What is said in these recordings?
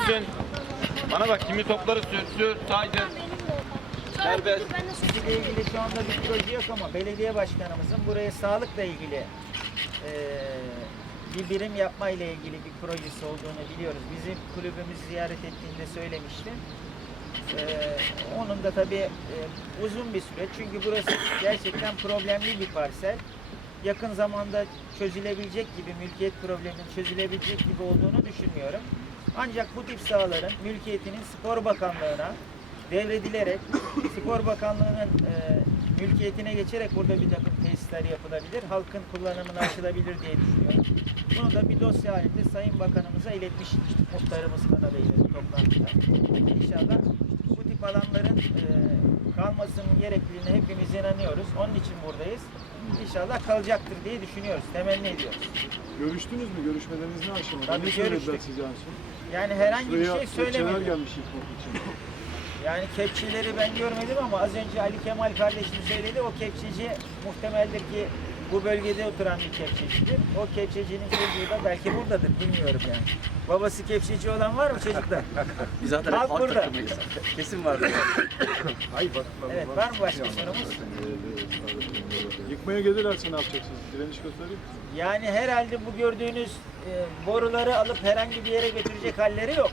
misin? Bana bak kimi topları sür, sür, saydır. Serbest. Ile ilgili şu anda bir proje yok ama belediye başkanımızın buraya sağlıkla ilgili eee, bir birim yapma ile ilgili bir projesi olduğunu biliyoruz. Bizim kulübümüz ziyaret ettiğinde söylemişti. Eee, onun da tabii eee, uzun bir süreç çünkü burası gerçekten problemli bir parsel. Yakın zamanda çözülebilecek gibi mülkiyet probleminin çözülebilecek gibi olduğunu düşünmüyorum. Ancak bu tip sahaların mülkiyetinin Spor Bakanlığı'na devredilerek Spor Bakanlığı'nın e, mülkiyetine geçerek burada bir takım tesisler yapılabilir. Halkın kullanımına açılabilir diye düşünüyorum. Bunu da bir dosya halinde Sayın Bakanımıza iletmiştik. Muhtarımız kanalıyla toplantıda. İnşallah bu tip alanların e, kalmasının gerekliliğine hepimiz inanıyoruz. Onun için buradayız. İnşallah kalacaktır diye düşünüyoruz. Temenni ediyoruz. Görüştünüz mü? Görüşmeleriniz ne aşamada? Tabii ne görüştük. size en son? Yani herhangi bir şey söylemedi. gelmiş yıkmak için. Yani kepçeleri ben görmedim ama az önce Ali Kemal kardeşim söyledi. O kepçeci muhtemeldir ki bu bölgede oturan bir kepçecidir. O kepçecinin çocuğu da belki buradadır bilmiyorum yani. Babası kepçeci olan var mı çocuklar? Biz zaten Halk burada. takımıyız. Kesin vardır. Hayır bak. Evet var mı başka sorumuz? Yıkmaya gelirlerse ne yapacaksınız? Direniş misiniz? Yani herhalde bu gördüğünüz e, boruları alıp herhangi bir yere götürecek halleri yok.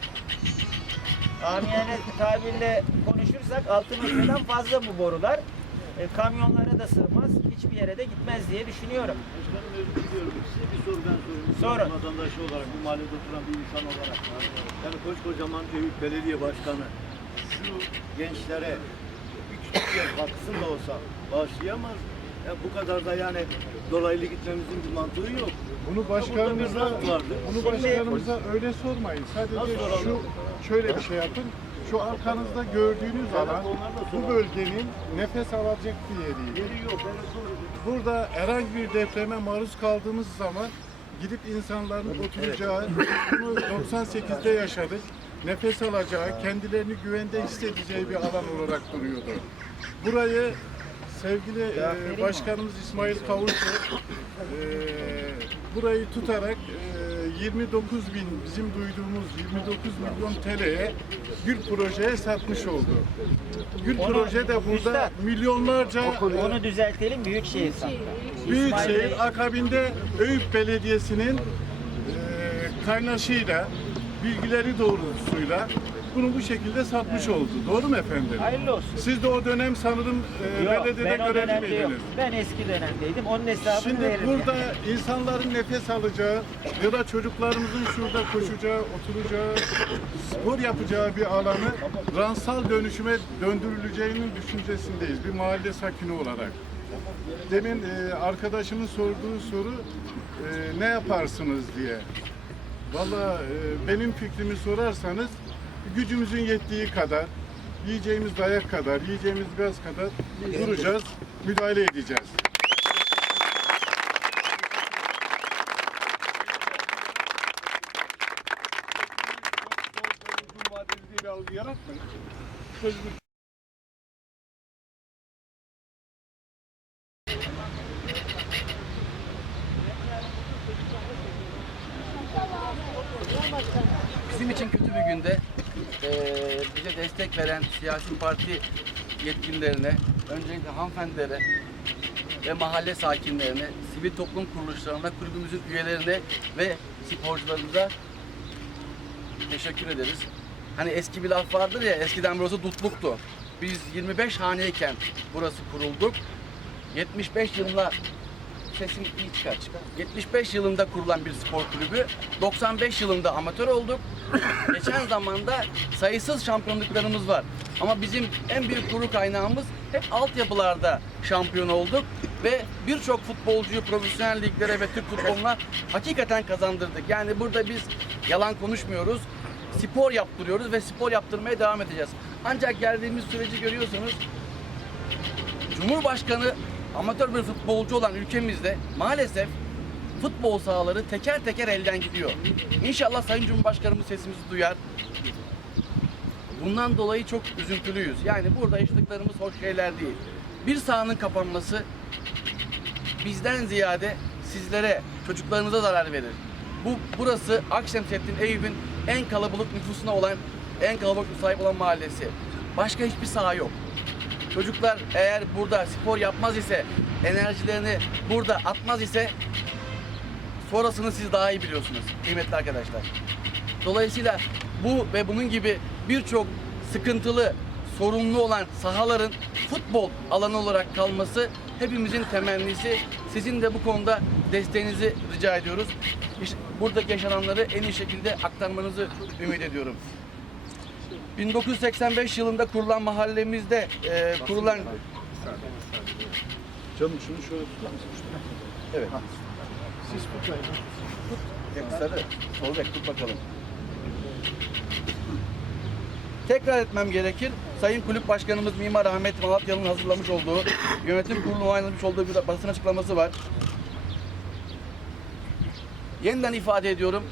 Amiyane tabirle konuşursak 6 metreden fazla bu borular. E, kamyonlara da sığmaz, hiçbir yere de gitmez diye düşünüyorum. Başkanım özür diliyorum. Size bir soru ben sorayım. Sorun. Vatandaşı olarak, bu mahallede oturan bir insan olarak. Yani koskocaman Eyüp Belediye Başkanı şu gençlere bir küçük yer katkısın da olsa bağışlayamaz. Ya bu kadar da yani dolaylı gitmemizin bir mantığı yok. Bunu başkanımıza, bunu başkanımıza öyle sormayın. Sadece Nasıl soralım? şu şöyle bir şey yapın. Şu arkanızda gördüğünüz alan bu bölgenin nefes alacak bir yeri. Yeri yok. Ben sorayım. Burada herhangi bir depreme maruz kaldığımız zaman gidip insanların oturacağı, bunu 98'de yaşadık. Nefes alacağı, kendilerini güvende hissedeceği bir alan olarak duruyordu. Burayı sevgili e, başkanımız İsmail Kavuşlu e, burayı tutarak e, 29 bin bizim duyduğumuz 29 milyon TL'ye Gül projeye satmış oldu. Gül Onu- proje de burada Üstad, milyonlarca Onu düzeltelim Büyükşehir Santralı. İsmail Bey- Büyükşehir akabinde Eyüp Belediyesi'nin e, kaynaşıyla, bilgileri doğrultusuyla bunu bu şekilde satmış oldu. Doğru mu efendim? Hayırlı olsun. Siz de o dönem sanırım e, Yok, belediyede görevli dönemde yok. miydiniz? Ben eski dönemdeydim. Onun hesabını Şimdi veririm. burada yani. insanların nefes alacağı ya da çocuklarımızın şurada koşacağı, oturacağı, spor yapacağı bir alanı ransal dönüşüme döndürüleceğinin düşüncesindeyiz bir mahalle sakini olarak. Demin e, arkadaşımın sorduğu soru e, ne yaparsınız diye. Valla e, benim fikrimi sorarsanız gücümüzün yettiği kadar, yiyeceğimiz dayak kadar, yiyeceğimiz gaz kadar duracağız, müdahale edeceğiz. Bizim için kötü bir günde bize destek veren siyasi parti yetkililerine, öncelikle hanımefendilere ve mahalle sakinlerine, sivil toplum kuruluşlarına, kulübümüzün üyelerine ve sporcularımıza teşekkür ederiz. Hani eski bir laf vardır ya, eskiden burası dutluktu. Biz 25 haneyken burası kurulduk. 75 yılında sesim iyi çıkar çıkar. 75 yılında kurulan bir spor kulübü. 95 yılında amatör olduk. Geçen zamanda sayısız şampiyonluklarımız var. Ama bizim en büyük kuru kaynağımız hep altyapılarda şampiyon olduk ve birçok futbolcuyu profesyonel liglere ve Türk futboluna hakikaten kazandırdık. Yani burada biz yalan konuşmuyoruz. Spor yaptırıyoruz ve spor yaptırmaya devam edeceğiz. Ancak geldiğimiz süreci görüyorsunuz Cumhurbaşkanı amatör bir futbolcu olan ülkemizde maalesef futbol sahaları teker teker elden gidiyor. İnşallah Sayın Cumhurbaşkanımız sesimizi duyar. Bundan dolayı çok üzüntülüyüz. Yani burada yaşadıklarımız hoş şeyler değil. Bir sahanın kapanması bizden ziyade sizlere, çocuklarınıza zarar verir. Bu burası Akşemseddin Eyüp'ün en kalabalık nüfusuna olan, en kalabalık sahip olan mahallesi. Başka hiçbir saha yok. Çocuklar eğer burada spor yapmaz ise, enerjilerini burada atmaz ise sonrasını siz daha iyi biliyorsunuz kıymetli arkadaşlar. Dolayısıyla bu ve bunun gibi birçok sıkıntılı, sorunlu olan sahaların futbol alanı olarak kalması hepimizin temennisi. Sizin de bu konuda desteğinizi rica ediyoruz. İşte buradaki yaşananları en iyi şekilde aktarmanızı ümit ediyorum. 1985 yılında kurulan mahallemizde e, kurulan Canım şunu şöyle tutar mısın? evet Siz tutayın. Sarı, sol bek tut bakalım. Tekrar etmem gerekir. Sayın Kulüp Başkanımız Mimar Ahmet Malatyalı'nın hazırlamış olduğu, yönetim kurulu onaylamış olduğu bir basın açıklaması var. Yeniden ifade ediyorum.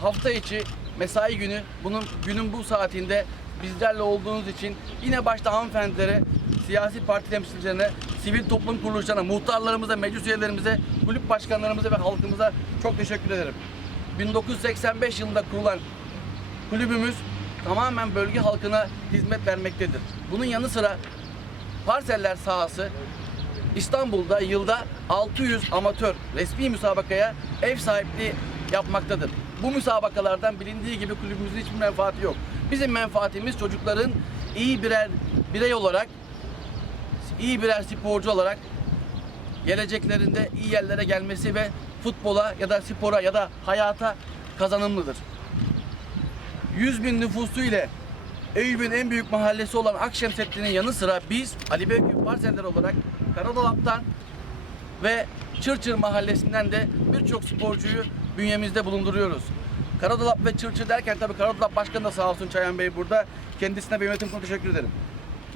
Hafta içi mesai günü, bunun günün bu saatinde bizlerle olduğunuz için yine başta hanımefendilere, siyasi parti temsilcilerine, sivil toplum kuruluşlarına, muhtarlarımıza, meclis üyelerimize, kulüp başkanlarımıza ve halkımıza çok teşekkür ederim. 1985 yılında kurulan kulübümüz tamamen bölge halkına hizmet vermektedir. Bunun yanı sıra parseller sahası İstanbul'da yılda 600 amatör resmi müsabakaya ev sahipliği yapmaktadır. Bu müsabakalardan bilindiği gibi kulübümüzün hiçbir menfaati yok. Bizim menfaatimiz çocukların iyi birer birey olarak, iyi birer sporcu olarak geleceklerinde iyi yerlere gelmesi ve futbola ya da spora ya da hayata kazanımlıdır. 100 bin nüfusu ile Eyüp'ün en büyük mahallesi olan Akşemsettin'in yanı sıra biz Ali Beyköy parseller olarak Karadolap'tan ve Çırçır mahallesinden de birçok sporcuyu bünyemizde bulunduruyoruz. Karadolap ve Çırçır derken tabii Karadolap Başkanı da sağ olsun Çayan Bey burada. Kendisine ve yönetim kurulu teşekkür ederim.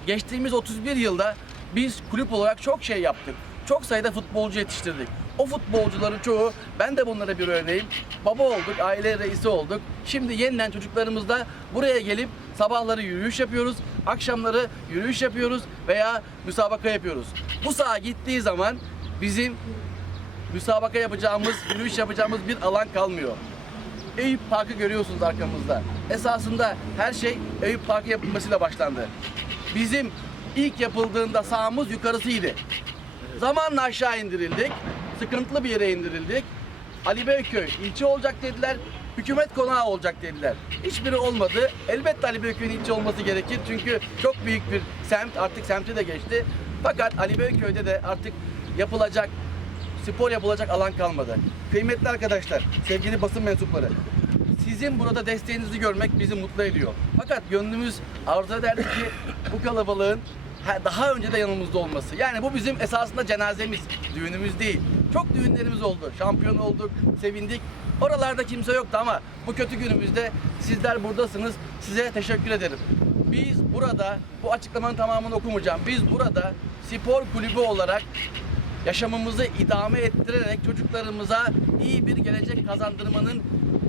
Geçtiğimiz 31 yılda biz kulüp olarak çok şey yaptık. Çok sayıda futbolcu yetiştirdik. O futbolcuların çoğu, ben de bunlara bir örneğim. Baba olduk, aile reisi olduk. Şimdi yeniden çocuklarımızla buraya gelip sabahları yürüyüş yapıyoruz, akşamları yürüyüş yapıyoruz veya müsabaka yapıyoruz. Bu saha gittiği zaman bizim müsabaka yapacağımız, yürüyüş yapacağımız bir alan kalmıyor. Eyüp Parkı görüyorsunuz arkamızda. Esasında her şey Eyüp Parkı yapılmasıyla başlandı. Bizim ilk yapıldığında sahamız yukarısıydı. Zamanla aşağı indirildik. Sıkıntılı bir yere indirildik. Ali Beyköy ilçe olacak dediler. Hükümet konağı olacak dediler. Hiçbiri olmadı. Elbette Ali Beyköy'ün ilçe olması gerekir. Çünkü çok büyük bir semt. Artık semti de geçti. Fakat Ali Beyköy'de de artık yapılacak spor yapılacak alan kalmadı. Kıymetli arkadaşlar, sevgili basın mensupları, sizin burada desteğinizi görmek bizi mutlu ediyor. Fakat gönlümüz arzu ederdi ki bu kalabalığın ha- daha önce de yanımızda olması. Yani bu bizim esasında cenazemiz, düğünümüz değil. Çok düğünlerimiz oldu, şampiyon olduk, sevindik. Oralarda kimse yoktu ama bu kötü günümüzde sizler buradasınız. Size teşekkür ederim. Biz burada, bu açıklamanın tamamını okumayacağım. Biz burada spor kulübü olarak yaşamımızı idame ettirerek çocuklarımıza iyi bir gelecek kazandırmanın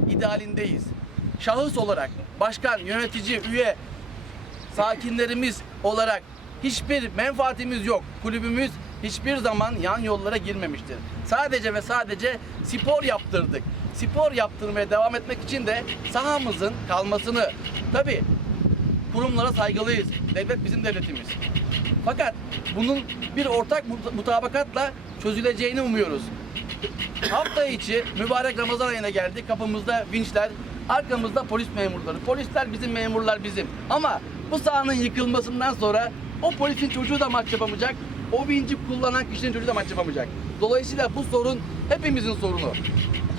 idealindeyiz. Şahıs olarak, başkan, yönetici, üye, sakinlerimiz olarak hiçbir menfaatimiz yok. Kulübümüz hiçbir zaman yan yollara girmemiştir. Sadece ve sadece spor yaptırdık. Spor yaptırmaya devam etmek için de sahamızın kalmasını tabii kurumlara saygılıyız. Devlet bizim devletimiz. Fakat bunun bir ortak mut- mutabakatla çözüleceğini umuyoruz. Hafta içi mübarek Ramazan ayına geldik. Kapımızda vinçler, arkamızda polis memurları. Polisler bizim, memurlar bizim. Ama bu sahanın yıkılmasından sonra o polisin çocuğu da maç yapamayacak. O vinci kullanan kişinin çocuğu da maç yapamayacak. Dolayısıyla bu sorun hepimizin sorunu.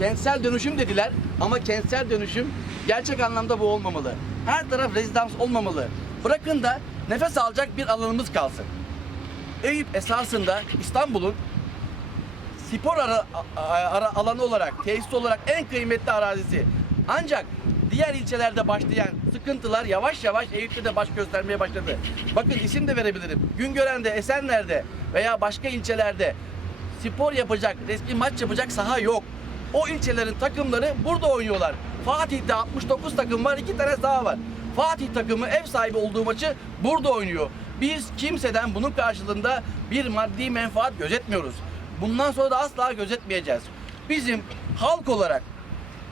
Kentsel dönüşüm dediler ama kentsel dönüşüm gerçek anlamda bu olmamalı. Her taraf rezidans olmamalı. Bırakın da nefes alacak bir alanımız kalsın. Eyüp esasında İstanbul'un spor ara, ara- alanı olarak, tesis olarak en kıymetli arazisi. Ancak diğer ilçelerde başlayan sıkıntılar yavaş yavaş Eyüp'te de baş göstermeye başladı. Bakın isim de verebilirim. Güngören'de, Esenler'de veya başka ilçelerde spor yapacak, resmi maç yapacak saha yok. O ilçelerin takımları burada oynuyorlar. Fatih'te 69 takım var, iki tane saha var. Fatih takımı ev sahibi olduğu maçı burada oynuyor. Biz kimseden bunun karşılığında bir maddi menfaat gözetmiyoruz. Bundan sonra da asla gözetmeyeceğiz. Bizim halk olarak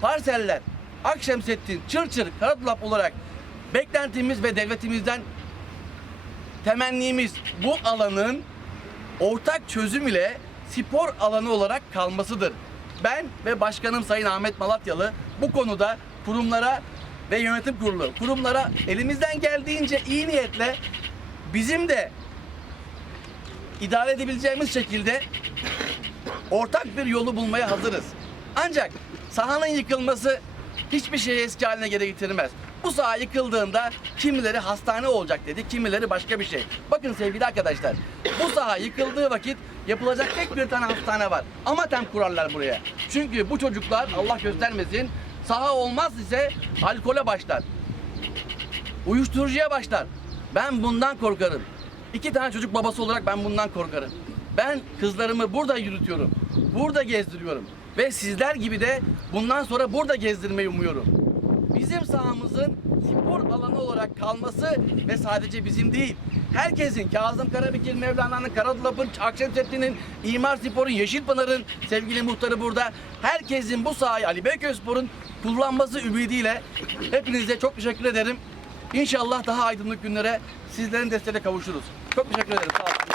parseller Akşemsettin, Çırçır, Karadulap olarak beklentimiz ve devletimizden temennimiz bu alanın ortak çözüm ile spor alanı olarak kalmasıdır. Ben ve başkanım Sayın Ahmet Malatyalı bu konuda kurumlara ve yönetim kurulu kurumlara elimizden geldiğince iyi niyetle bizim de idare edebileceğimiz şekilde ortak bir yolu bulmaya hazırız. Ancak sahanın yıkılması hiçbir şeyi eski haline geri getirmez. Bu saha yıkıldığında kimileri hastane olacak dedi, kimileri başka bir şey. Bakın sevgili arkadaşlar, bu saha yıkıldığı vakit yapılacak tek bir tane hastane var. Amatem kurarlar buraya. Çünkü bu çocuklar Allah göstermesin saha olmaz ise alkole başlar. Uyuşturucuya başlar. Ben bundan korkarım. İki tane çocuk babası olarak ben bundan korkarım. Ben kızlarımı burada yürütüyorum. Burada gezdiriyorum. Ve sizler gibi de bundan sonra burada gezdirmeyi umuyorum. Bizim sahamızın spor alanı olarak kalması ve sadece bizim değil. Herkesin, Kazım Karabekir, Mevlana'nın, Karadulap'ın, Akşemsettin'in, İmar Spor'un, Yeşilpınar'ın sevgili muhtarı burada. Herkesin bu sahayı Ali Beyköyspor'un kullanması ümidiyle hepinize çok teşekkür ederim. İnşallah daha aydınlık günlere sizlerin desteğiyle kavuşuruz. Çok teşekkür ederim. Sağ olun.